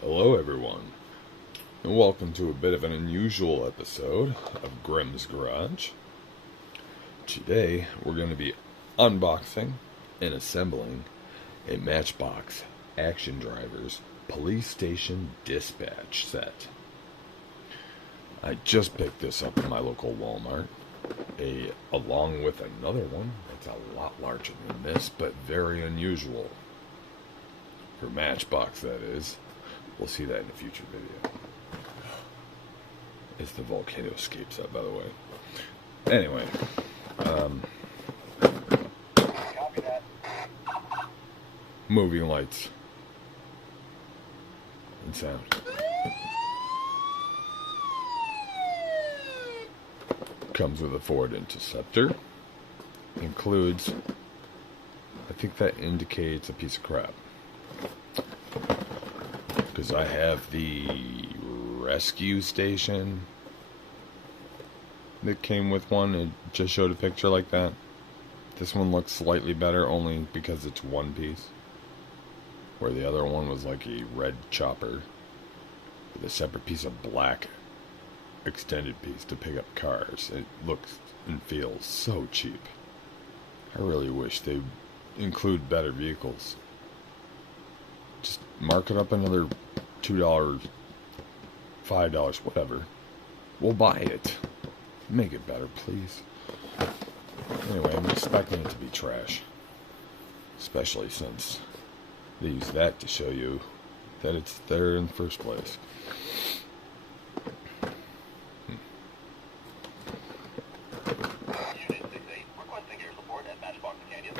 Hello everyone, and welcome to a bit of an unusual episode of Grimm's Garage. Today we're going to be unboxing and assembling a Matchbox Action Drivers Police Station Dispatch set. I just picked this up in my local Walmart, along with another one that's a lot larger than this, but very unusual. For Matchbox, that is. We'll see that in a future video. It's the volcano escape set, by the way. Anyway, Copy that. moving lights and sound. Comes with a Ford Interceptor. Includes, I think that indicates a piece of crap. Because I have the rescue station that came with one. It just showed a picture like that. This one looks slightly better only because it's one piece, where the other one was like a red chopper with a separate piece of black extended piece to pick up cars. It looks and feels so cheap. I really wish they'd include better vehicles. Just mark it up another $2, $5, whatever. We'll buy it. Make it better, please. Anyway, I'm expecting it to be trash. Especially since they use that to show you that it's there in the first place. Unit 6-8, requesting your support at Matchbox Canyon.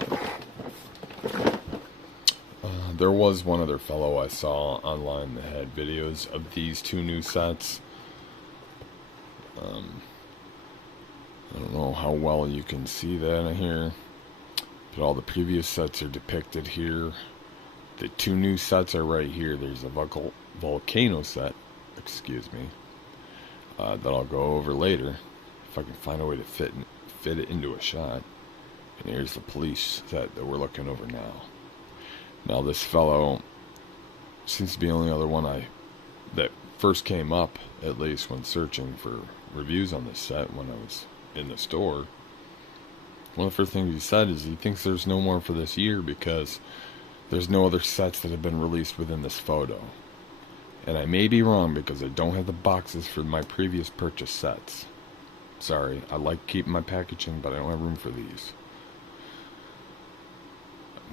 There was one other fellow I saw online that had videos of these two new sets. I don't know how well you can see that in here, but all the previous sets are depicted here. The two new sets are right here. There's a volcano set, excuse me, that I'll go over later if I can find a way to fit it into a shot. And here's the police set that we're looking over now. Now this fellow seems to be the only other one that first came up, at least when searching for reviews on this set when I was in the store. One of the first things he said is he thinks there's no more for this year because there's no other sets that have been released within this photo. And I may be wrong because I don't have the boxes for my previous purchase sets. Sorry, I like keeping my packaging, but I don't have room for these.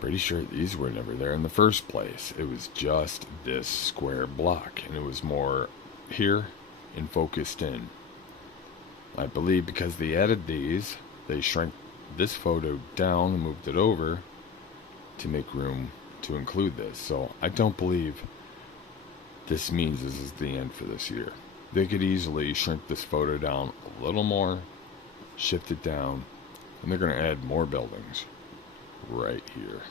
Pretty sure these were never there in the first place. It was just this square block, and it was more here and focused in. I believe because they added these, they shrank this photo down and moved it over to make room to include this. So I don't believe this means this is the end for this year. They could easily shrink this photo down a little more, shift it down, and they're going to add more buildings right here.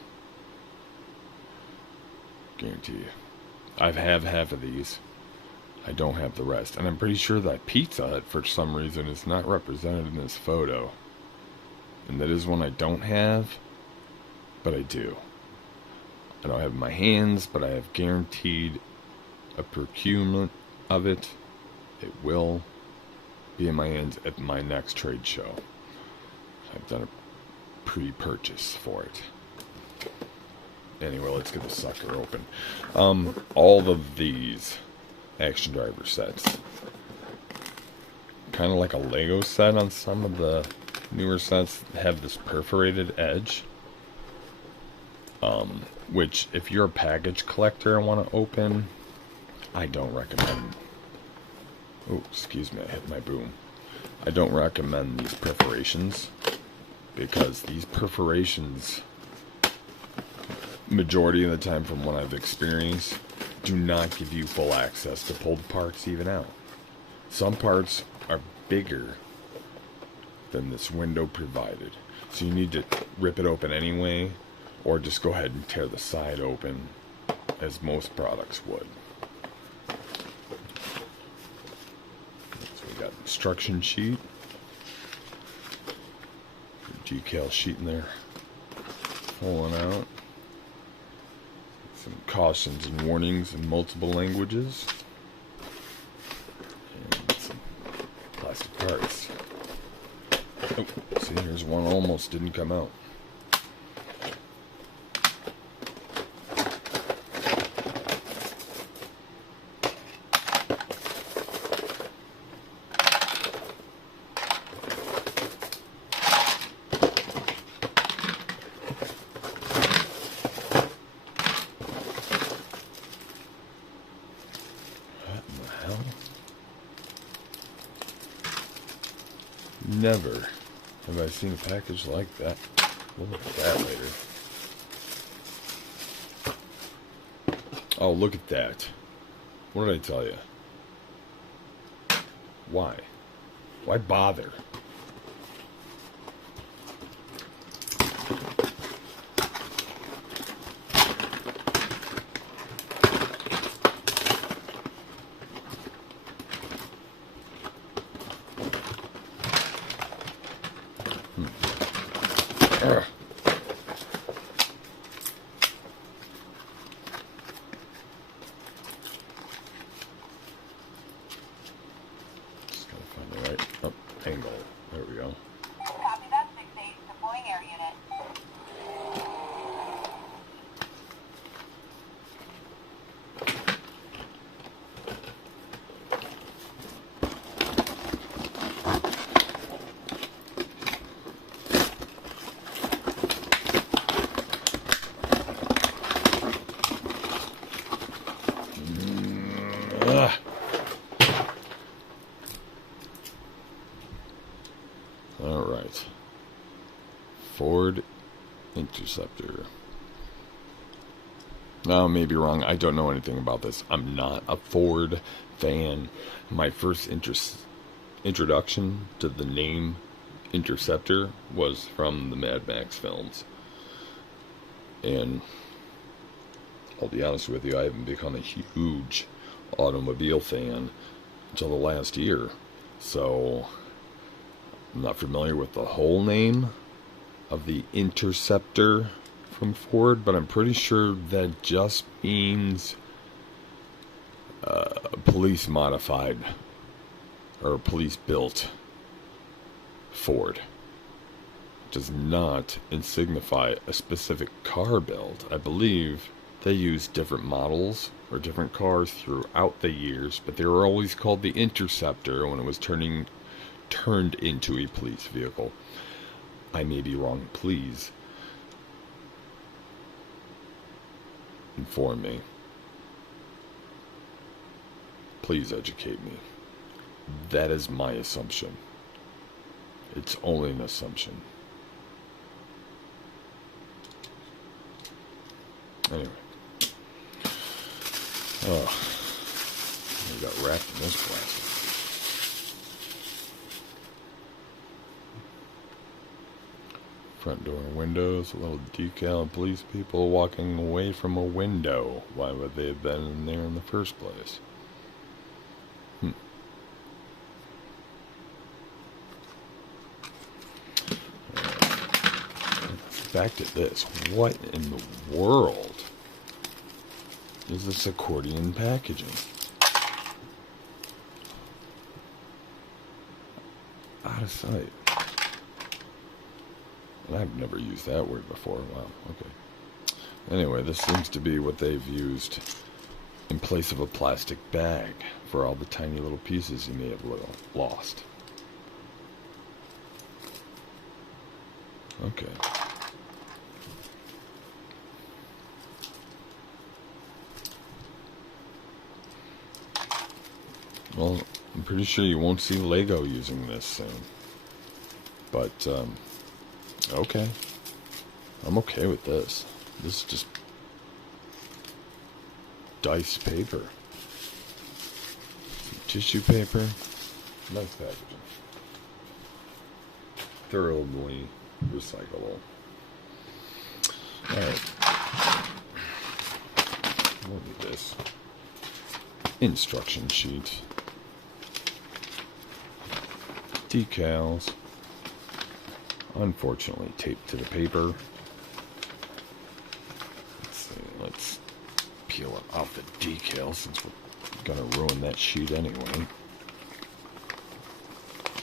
Guarantee you. I have half of these. I don't have the rest. And I'm pretty sure that Pizza Hut, for some reason, is not represented in this photo. And that is one I don't have, but I do. I don't have it in my hands, but I have guaranteed a procurement of it. It will be in my hands at my next trade show. I've done a pre-purchase for it. Anyway, let's get the sucker open. All of these action driver sets, kind of like a Lego set on some of the newer sets, have this perforated edge. Which, if you're a package collector and want to open, I don't recommend. Oh, excuse me, I hit my boom. I don't recommend these perforations, because these perforations, majority of the time from what I've experienced, do not give you full access to pull the parts even out. Some parts are bigger than this window provided, so you need to rip it open anyway, or just go ahead and tear the side open, as most products would. So we got instruction sheet, decal sheet in there, pulling out. Some cautions and warnings in multiple languages. And some plastic parts. Oh, see, here's one almost didn't come out. Never have I seen a package like that. We'll look at that later. Oh, look at that. What did I tell you? Why? Why bother? Just gotta find the right angle. There we go. Copy that, 6-8. Deploying air unit. All right. Ford Interceptor. Now, I may be wrong. I don't know anything about this. I'm not a Ford fan. My first introduction to the name Interceptor was from the Mad Max films. And I'll be honest with you, I haven't become a huge automobile fan until the last year. So I'm not familiar with the whole name of the Interceptor from Ford, but I'm pretty sure that just means police modified or police built Ford. It does not signify a specific car build. I believe they use different models or different cars throughout the years, but they were always called the Interceptor when it was turned into a police vehicle. I may be wrong. Please inform me. Please educate me. That is my assumption. It's only an assumption. Anyway. Oh, we got wrapped in this plastic. Front door and windows, a little decal, police people walking away from a window. Why would they have been in there in the first place? Back to this. What in the world is this accordion packaging? Out of sight. And I've never used that word before. Wow, okay. Anyway, this seems to be what they've used in place of a plastic bag for all the tiny little pieces you may have lost. Okay. Well, I'm pretty sure you won't see Lego using this soon. But, okay. I'm okay with this. This is just diced paper. Some tissue paper. Nice packaging. Thoroughly recyclable. Alright. Look at this. Instruction sheet. Decals. Unfortunately taped to the paper. Let's see, let's off the decal since we're gonna ruin that sheet anyway.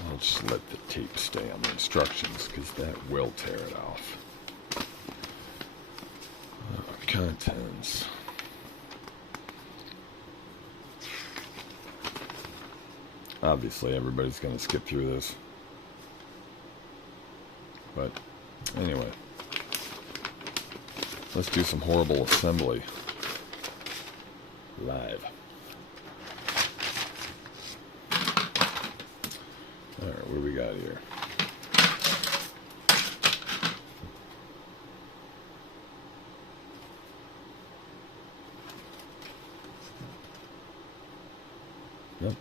I'll just let the tape stay on the instructions because that will tear it off. Contents. Obviously, everybody's going to skip through this. But, anyway. Let's do some horrible assembly. Live. Alright, what do we got here? Yep,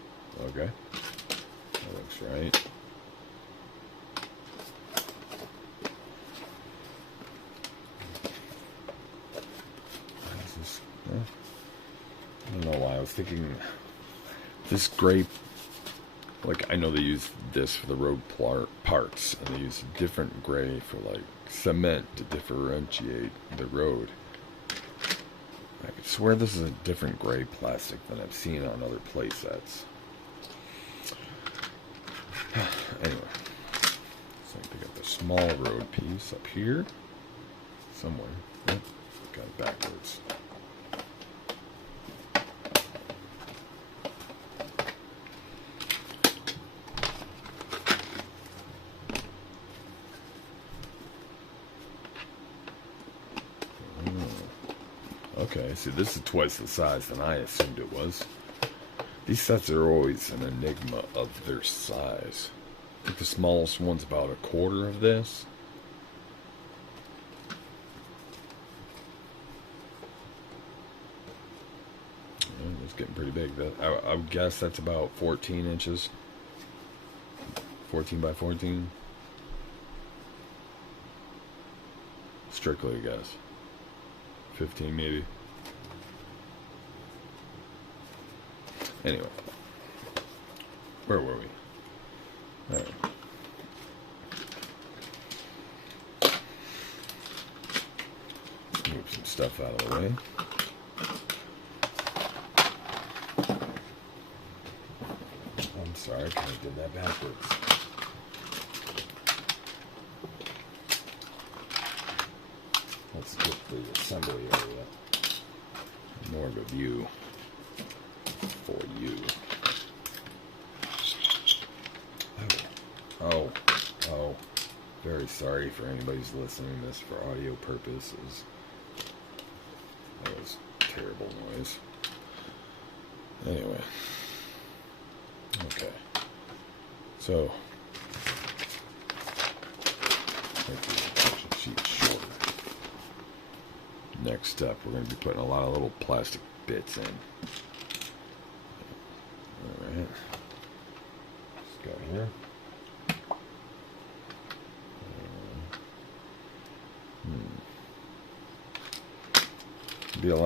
okay. That looks right. I don't know why I was thinking this gray, like I know they use this for the road parts, and they use a different gray for like cement to differentiate the road. I could swear this is a different gray plastic than I've seen on other play sets. Anyway, so I pick up the small road piece up here somewhere. Oh, got it backwards. Okay, see, this is twice the size than I assumed it was. These sets are always an enigma of their size. I think the smallest one's about a quarter of this. Yeah, it's getting pretty big. I would guess that's about 14 inches. 14 by 14. Strictly a guess. 15 maybe. Anyway, where were we? All right. Move some stuff out of the way. I'm sorry, I kind of did that backwards. Let's get the assembly area. More of a view for you. Oh. Very sorry for anybody who's listening to this for audio purposes. That was terrible noise. Anyway. Okay. So. Make the sheet shorter. Next up, we're going to be putting a lot of little plastic bits in. Alright. Let's go here. It'd be a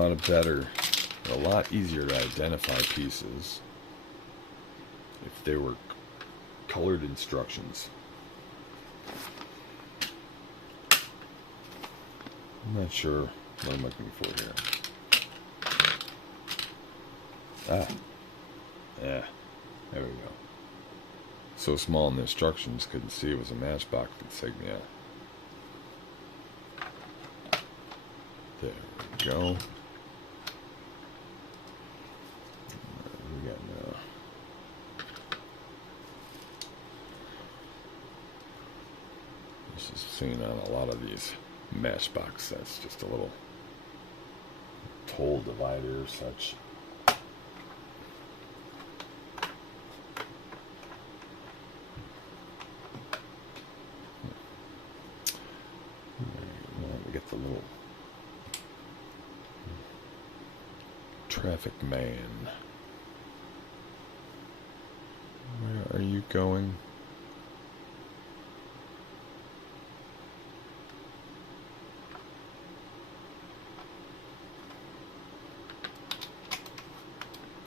lot easier to identify pieces if they were colored instructions. I'm not sure what I'm looking for here. Yeah, there we go. So small in the instructions, couldn't see it was a Matchbox insignia. There we go. What do we got now? This is seen on a lot of these Matchbox sets, just a little toll divider or such. We get the little traffic man. Where are you going?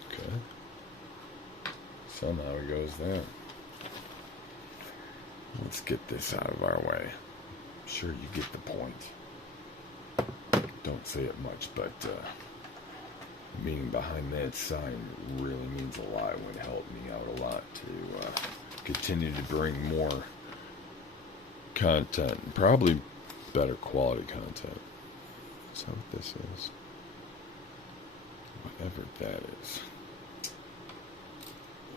Okay. Somehow he goes there. Let's get this out of our way. I'm sure you get the point. Don't say it much, but meaning behind that sign really means a lot. It would help me out a lot to continue to bring more content, and probably better quality content. That's what this is. Whatever that is.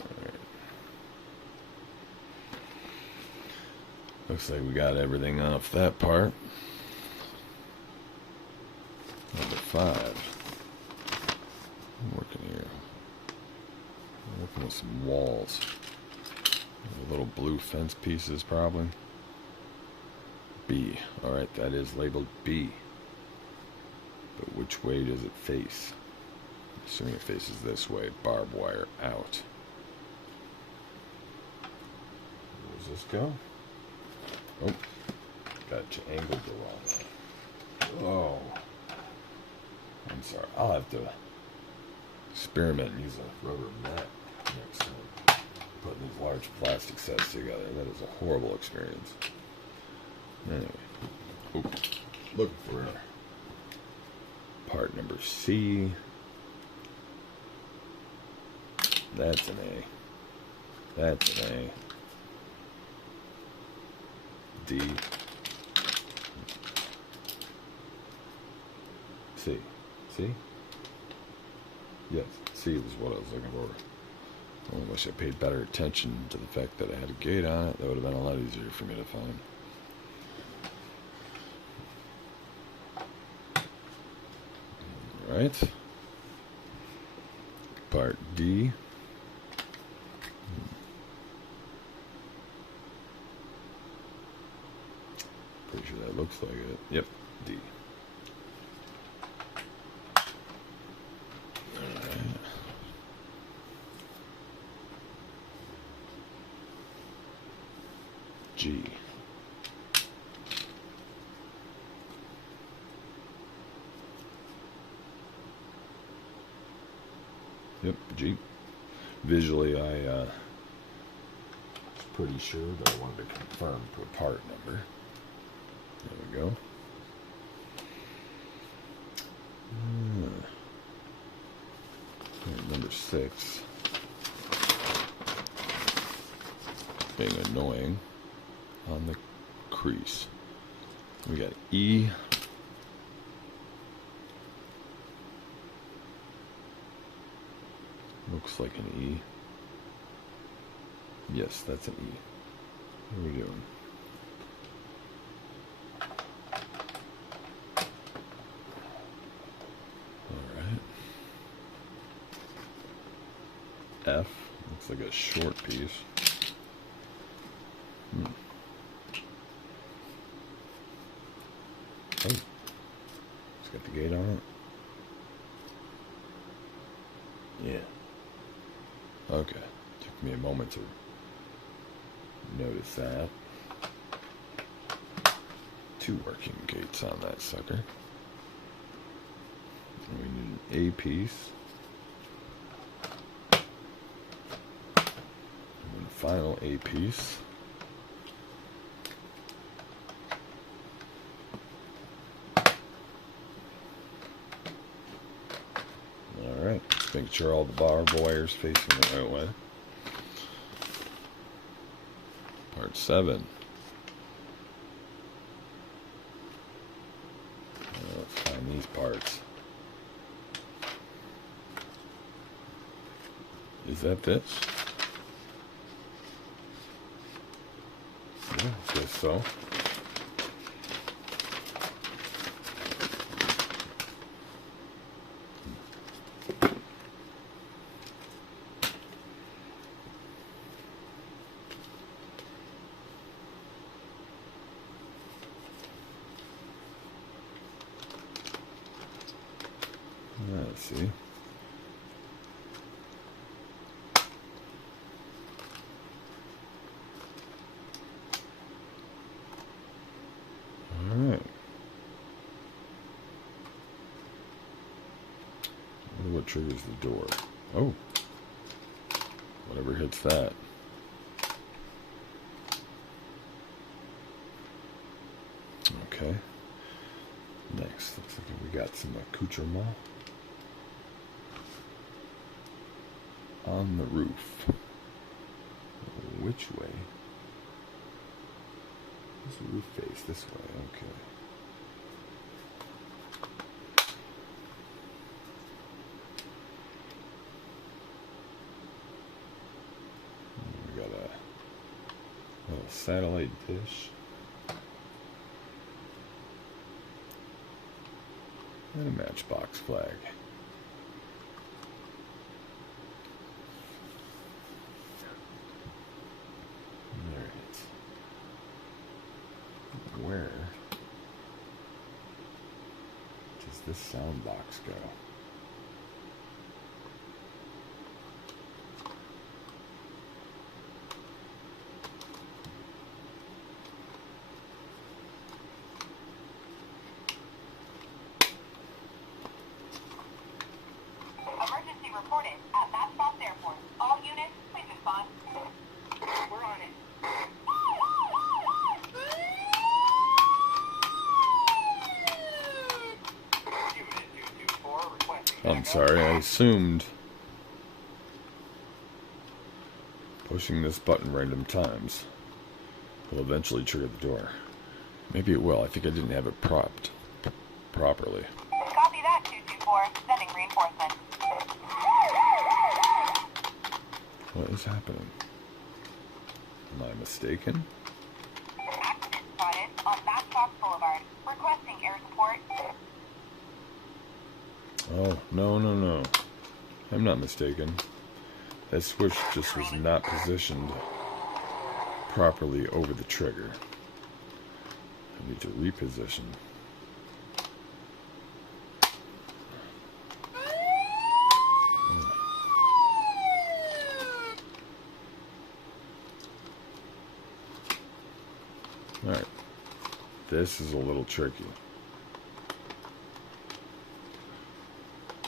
Alright. Looks like we got everything off that part. Number 5. I'm working here. I'm working with some walls. Little blue fence pieces, probably. B. Alright, that is labeled B. But which way does it face? Assuming it faces this way. Barbed wire out. Where does this go? Oh. Got you angled the wrong way. Oh. I'm sorry. I'll have to experiment and use a rubber mat next time. Putting these large plastic sets together. That is a horrible experience. Anyway. Ooh. Looking for part number C. That's an A. That's an A. D. C. C? Yes, C was what I was looking for. I wish I paid better attention to the fact that I had a gate on it. That would have been a lot easier for me to find. Alright. Part D. Pretty sure that looks like it. Yep, D. Alright. G. Yep, G. Visually, I was pretty sure, but I wanted to confirm to a part number. There we go. Number 6. Being annoying on the crease. We got E. Looks like an E. Yes, that's an E. What are we doing? Alright. F. Looks like a short piece. Oh. It's got the gate on it. Yeah. Okay. Took me a moment to notice that. 2 working gates on that sucker. And we need an A piece. And then the final A piece. Alright, just making sure all the barbed wire's facing the right way. Part 7. Let's find these parts. Is that this? Yeah, I guess so. Let's see. All right. I wonder what triggers the door. Oh. Whatever hits that. Okay. Next, looks like we got some accoutrement. on the roof. Which way? Does the roof face this way? Okay. We got a little satellite dish. And a Matchbox flag. Alright. Where does this sound box go? Emergency reported at Matchbox Airport. All units, please respond. We're on it. Unit 224 requesting. I'm sorry, I assumed pushing this button random times will eventually trigger the door. Maybe it will. I think I didn't have it propped properly. Copy that, 224. Sending reinforcements. What is happening? Am I mistaken? Accident spotted on Matchbox Boulevard. Requesting air support. Oh, no, no, no. I'm not mistaken. That switch just was not positioned properly over the trigger. I need to reposition. Alright. This is a little tricky.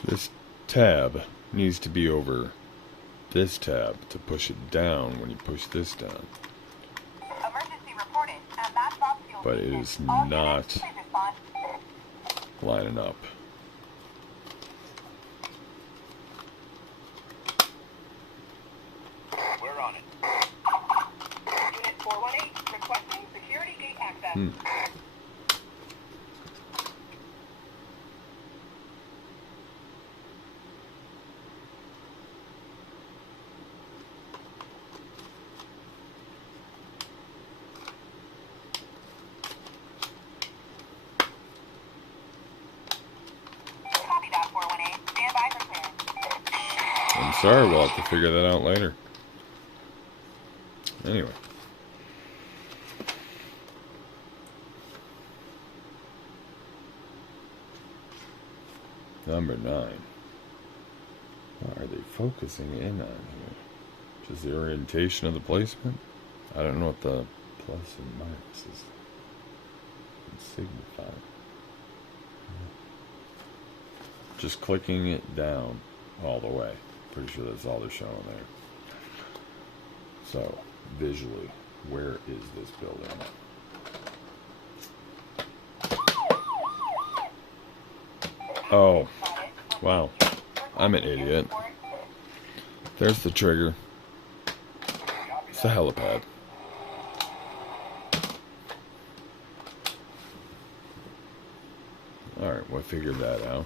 This tab needs to be over this tab to push it down when you push this down. Emergency reported at Matchbox fuel But it station. is All not units, please respond. lining up. We're on it. Unit 418 requesting security gate access. Copy that, 418. Stand by for clearance. I'm sorry, we'll have to figure that out later. Anyway. Number 9. What are they focusing in on here? Just the orientation of the placement? I don't know what the plus and minus is signifying. Just clicking it down all the way. Pretty sure that's all they're showing there. So, visually, where is this building? Oh, wow. I'm an idiot. There's the trigger. It's the helipad. Alright, well, I figured that out.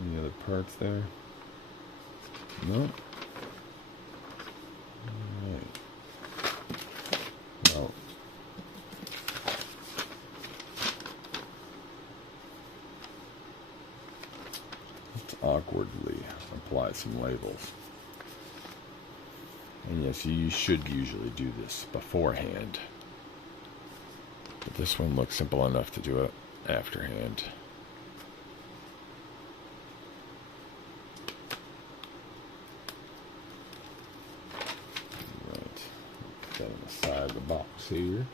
Any other parts there? No. Alright. Well. Let's awkwardly apply some labels. And yes, you should usually do this beforehand. But this one looks simple enough to do it afterhand. Right. Put that on the side of the box here.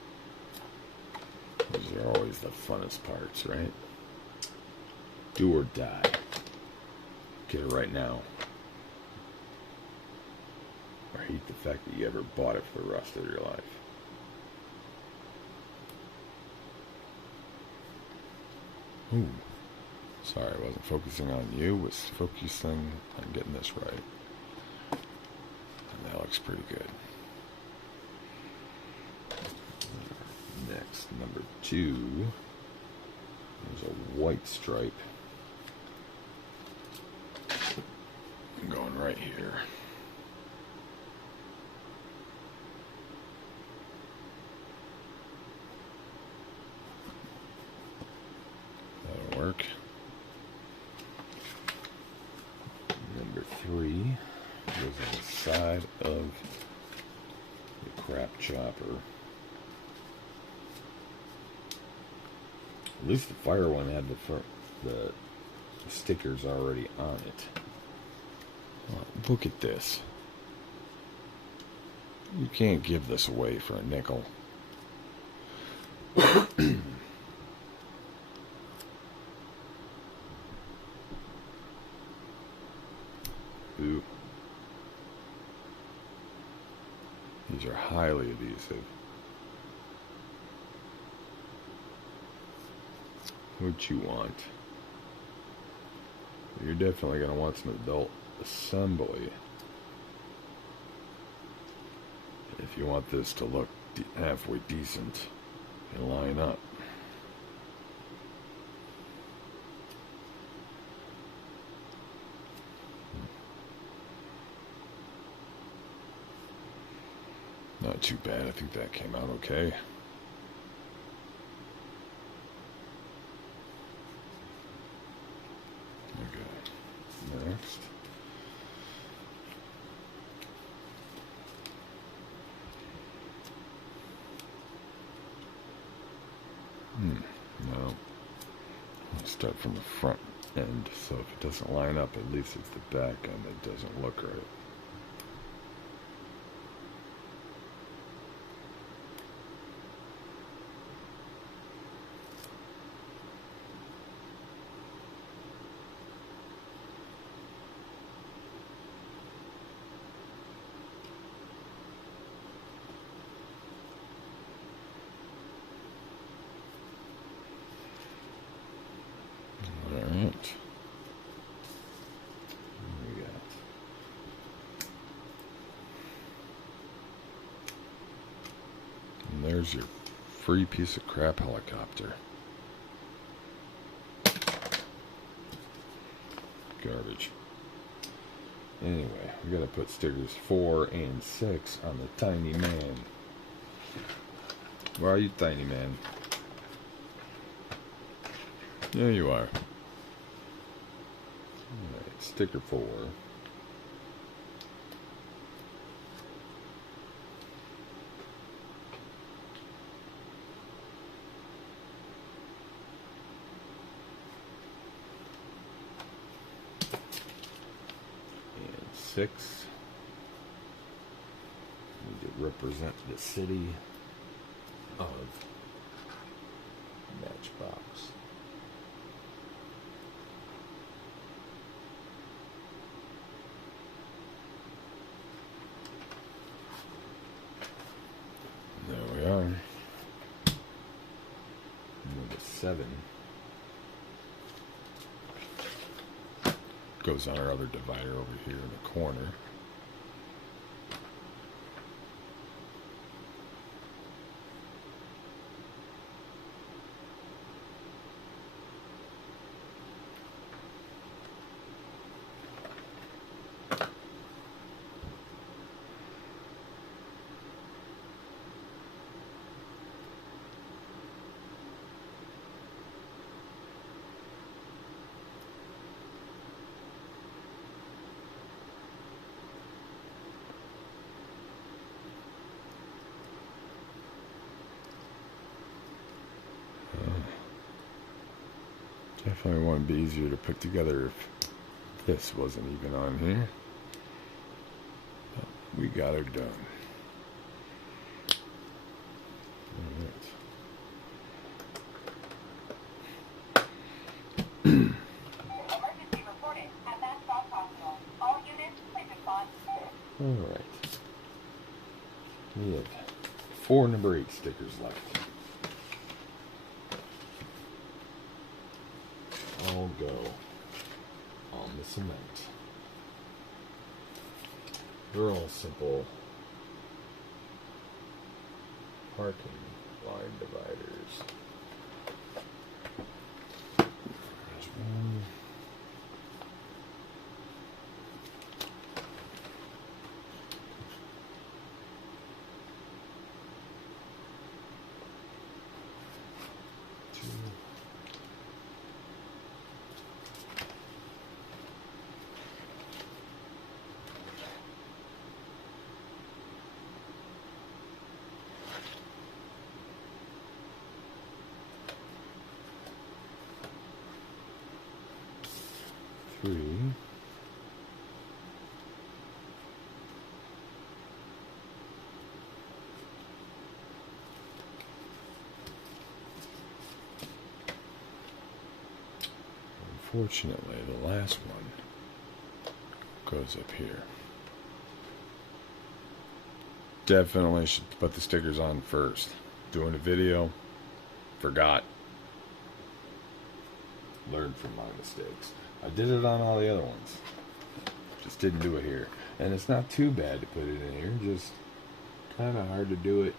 These are always the funnest parts, right? Do or die. Get it right now. Or hate the fact that you ever bought it for the rest of your life. Ooh. Sorry, I wasn't focusing on you. Was focusing on getting this right. And that looks pretty good. Next, number 2. There's a white stripe. I'm going right here. That'll work. Number 3 goes on the side of the crap chopper. At least the fire one had the stickers already on it. Oh, look at this. You can't give this away for a nickel. Ooh. These are highly adhesive. What you want? You're definitely going to want some adult assembly if you want this to look halfway decent and line up. Not too bad. I think that came out okay. Okay. Next. No. Let's start from the front end, so if it doesn't line up, at least it's the back end that doesn't look right. Alright. What we got? And there's your free piece of crap helicopter. Garbage. Anyway, we gotta put stickers 4 and 6 on the tiny man. Where are you, tiny man? There you are. Alright, sticker 4. And 6. Need to represent the city of Matchbox. There we are. Number 7 goes on our other divider over here in the corner. Definitely wouldn't be easier to put together if this wasn't even on here. But we got her done. Emergency reported at Matchbox Hospital. All units, please respond. Alright. We have 4 number 8 stickers left. All go on the cement. They're all simple parking line dividers. There's one. Two. 3. Unfortunately, the last one goes up here. Definitely should put the stickers on first. Doing a video, forgot. Learned from my mistakes. I did it on all the other ones. Just didn't do it here. And it's not too bad to put it in here, just kind of hard to do it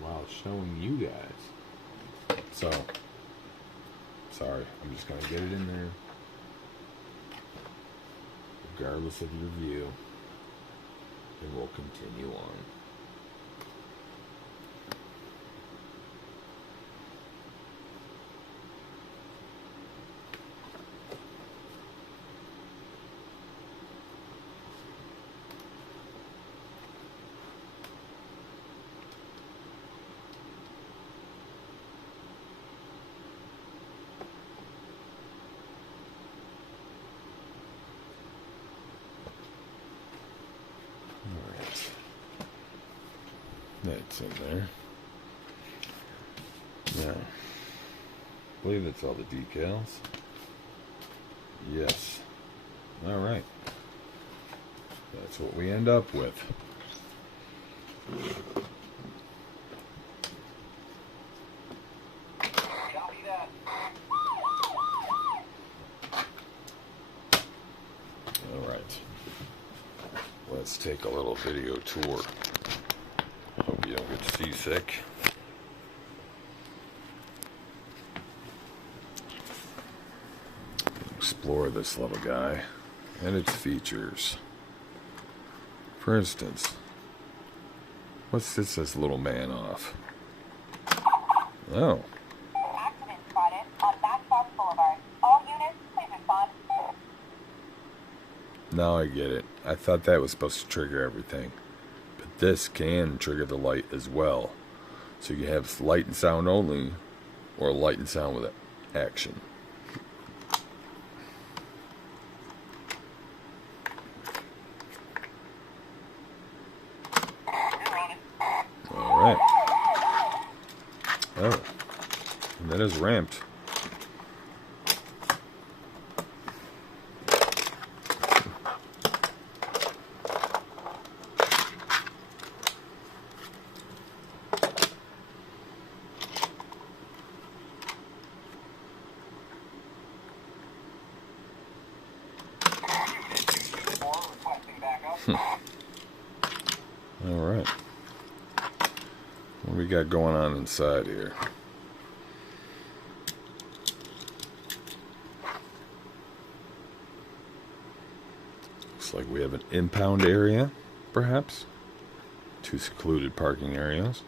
while showing you guys. So, sorry, I'm just going to get it in there, regardless of your view, and we'll continue on. That's in there. Now, I believe that's all the decals. Yes. Alright. That's what we end up with. Copy that. Alright. Let's take a little video tour. Hope you don't get seasick. Explore this little guy and its features. For instance, what sets this little man off? Oh. Accident spotted on Matchbox Boulevard. All units, please respond. Now I get it. I thought that was supposed to trigger everything. But this can trigger the light as well. So you have light and sound only, or light and sound with action. Alright. Oh. And that is ramped. Alright. What do we got going on inside here? Looks like we have an impound area, perhaps. 2 secluded parking areas.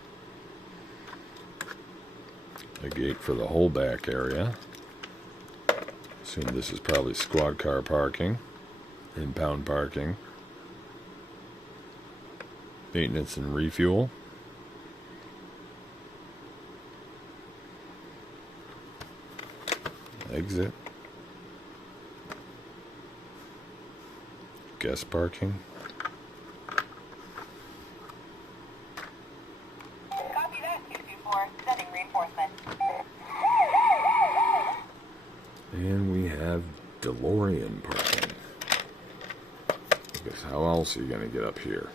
A gate for the whole back area. Assume this is probably squad car parking. Impound parking. Maintenance and refuel. Exit. Guest parking. Copy that, 224. Sending reinforcement. And we have DeLorean parking. Because how else are you going to get up here?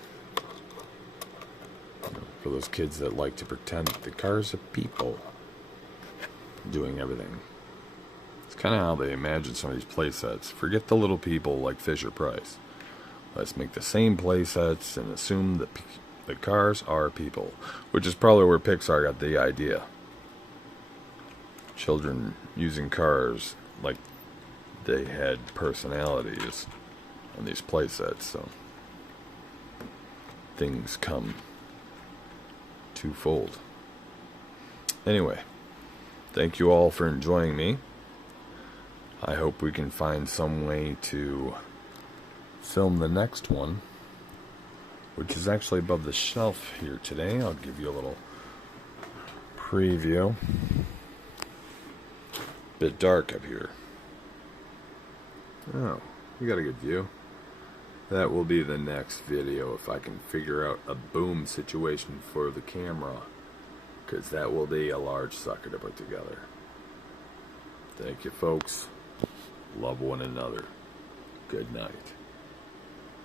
For those kids that like to pretend that the cars are people doing everything. kind of how they imagine some of these play sets. Forget the little people like Fisher-Price. Let's make the same play sets and assume that the cars are people, which is probably where Pixar got the idea. Children using cars like they had personalities on these play sets, so things come twofold. Anyway, thank you all for enjoying me. I hope we can find some way to film the next one, which is actually above the shelf here today. I'll give you a little preview. Bit dark up here. Oh, you got a good view. That will be the next video if I can figure out a boom situation for the camera, because that will be a large sucker to put together. Thank you, folks. Love one another. Good night.